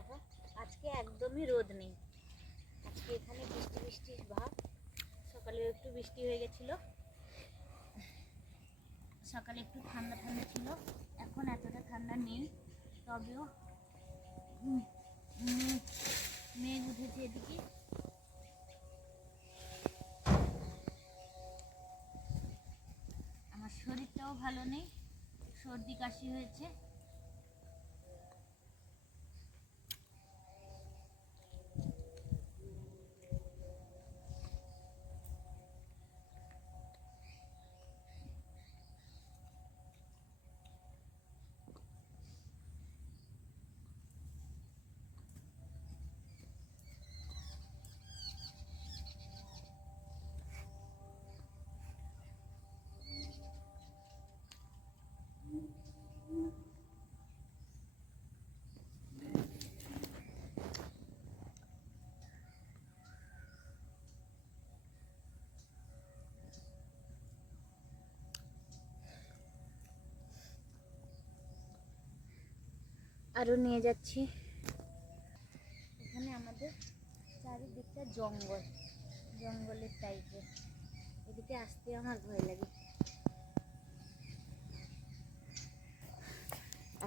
দেখো আজকে একদমই রোদ নেই। আজকে এখানে বৃষ্টি বৃষ্টি ভাব। সকালে একটু বৃষ্টি হয়ে গেছিলো, সকালে একটু ঠান্ডা ঠান্ডা ছিল, এখন এতটা ঠান্ডা নেই। তবেও মেঘ উঠেছে এদিকে। আমার শরীরটাও ভালো নেই, সর্দি কাশি হয়েছে। আরও নিয়ে যাচ্ছি। এখানে আমাদের চারিদিকটা জঙ্গল, জঙ্গলের টাইপের। এদিকে আসতে আমার ভয় লাগে।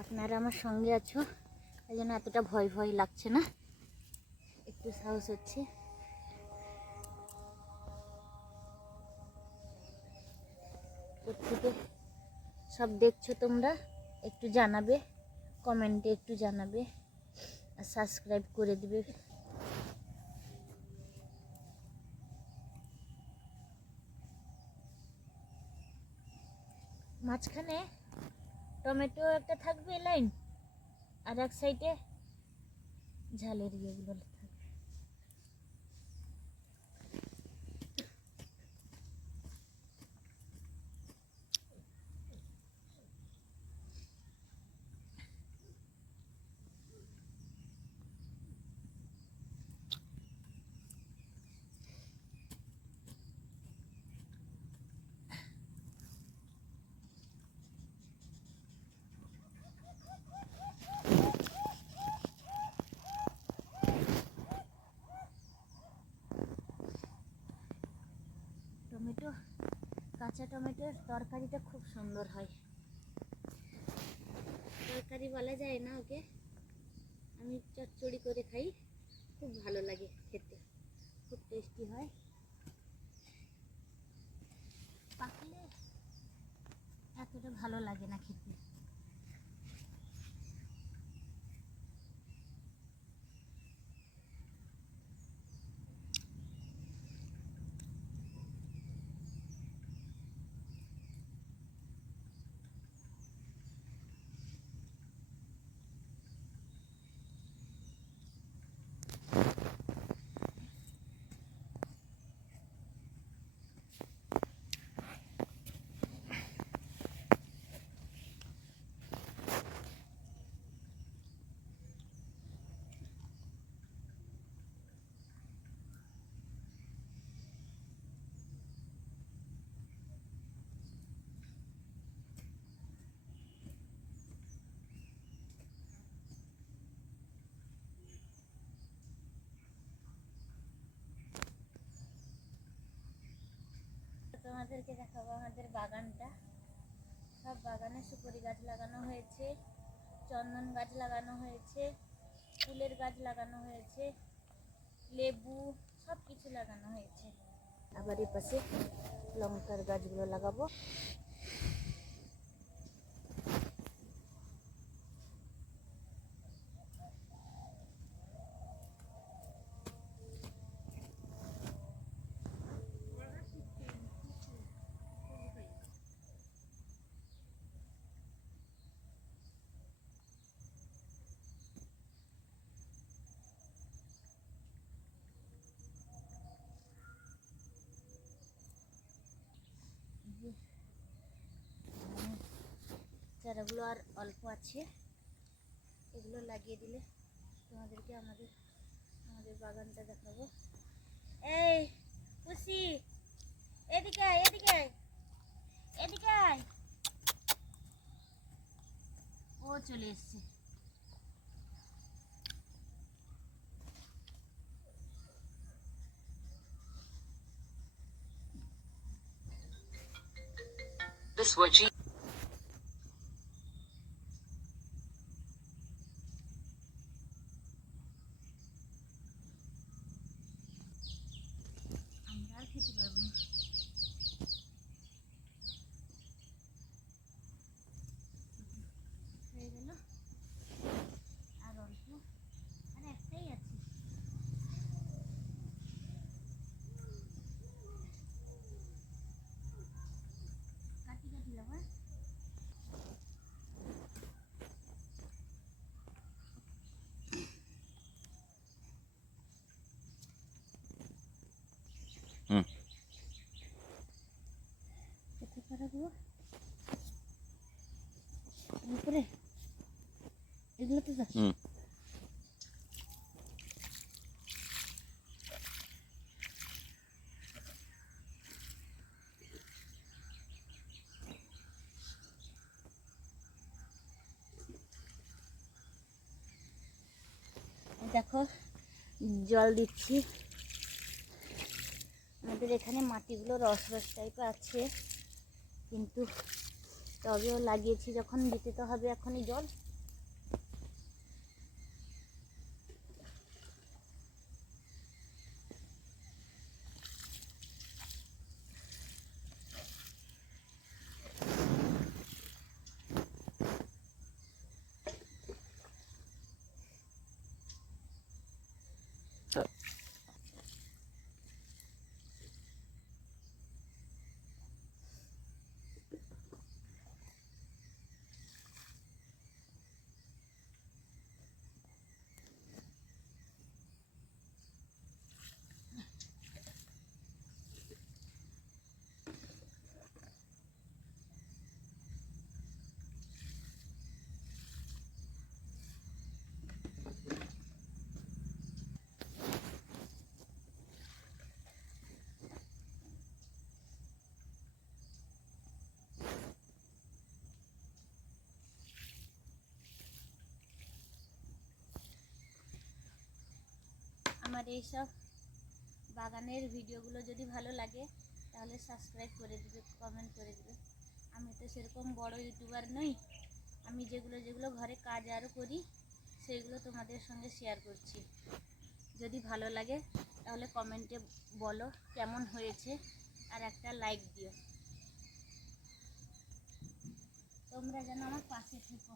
আপনারা আমার সঙ্গে আছো, এই জন্য এতটা ভয় ভয় লাগছে না, একটু সাহস হচ্ছে। কোত্থেকে সব দেখছো তোমরা একটু জানাবে, কমেন্টে একটু জানাবে, আর সাবস্ক্রাইব করে দিবে। মাঝখানে টমেটো একটা থাকবে লাইন, আর এক সাইডে ঝালের ইয়েগুলো থাকবে। টমেটো, কাঁচা টমেটোর তরকারিটা খুব সুন্দর হয়। তরকারি বলা যায় না ওকে, আমি চচ্চড়ি করে খাই, খুব ভালো লাগে খেতে, খুব টেস্টি হয়। পাকলে এতটা ভালো লাগে না খেতে। তোমাদেরকে দেখাবো আমাদের বাগানটা। সব বাগানে সুপারি গাছ লাগানো হয়েছে, চন্দন গাছ লাগানো হয়েছে, ফুলের গাছ লাগানো হয়েছে, লেবু, সব কিছু লাগানো হয়েছে। আবার এই পাশে লঙ্কার গাছগুলো লাগাবো। চারাগুলো আর অল্প আছে, এগুলো লাগিয়ে দিলে তোমাদেরকে আমাদের বাগানটা দেখাবো। এই পুষি, এদিকে আয়, এদিকে আয়, এদিকে আয়। ও চলে এসছে। Swajit. আমরা আর খেতে পারবো না। হয়ে গেল আর অল্প, আর একটাই আছে। কাটি কাটি যাবো। উপরে এগুলো তো যা। দেখো জল দিচ্ছি। আমাদের এখানে মাটিগুলো রস রস টাইপের আছে, কিন্তু তবেও লাগিয়েছি যখন দিতে তো হবে এখনই জল। আমার এইসব বাগানের ভিডিওগুলো যদি ভালো লাগে তাহলে সাবস্ক্রাইব করে দিবে, কমেন্ট করে দিবে। আমি তো সেরকম বড় ইউটিউবার নই, আমি যেগুলো যেগুলো ঘরে কাজ আরও করি সেইগুলো তোমাদের সঙ্গে শেয়ার করছি। যদি ভালো লাগে তাহলে কমেন্টে বলো কেমন হয়েছে, আর একটা লাইক দিও। তোমরা যেন আমার পাশে থেকো।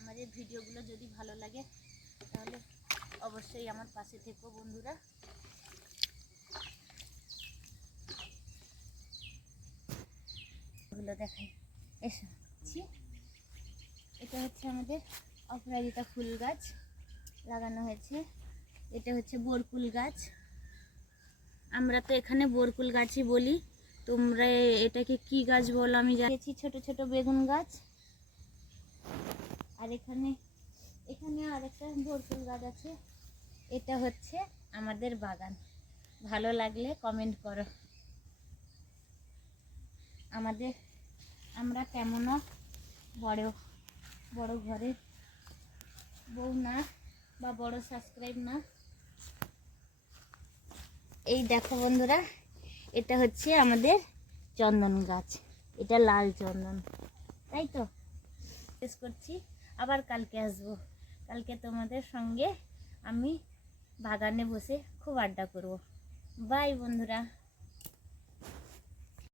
আমার এই ভিডিওগুলো যদি ভালো লাগে তাহলে অবশ্যই আমার পাশে থেকো বন্ধুরা। এগুলো দেখাই, এসো। এটা হচ্ছে আমাদের অপরাজিতা ফুল গাছ লাগানো হয়েছে। এটা হচ্ছে বরকুল গাছ, আমরা তো এখানে বরকুল গাছই বলি, তোমরা এটাকে কি গাছ বলো আমি জানিয়েছি। ছোট ছোট বেগুন গাছ, আর এখানে আরেকটা বরকুল গাছ আছে। এটা হচ্ছে আমাদের বাগান। ভালো লাগলে কমেন্ট করো। আমরা কেমনও বড় ঘরের বউ না, বা বড় সাবস্ক্রাইব না। এই দেখো বন্ধুরা, এটা হচ্ছে আমাদের চন্দন গাছ, এটা লাল চন্দন, তাই তো। শেষ করছি, আবার কালকে আসবো। কালকে তোমাদের সঙ্গে আমি বাগানে বসে খুব আড্ডা করব। বাই বন্ধুরা।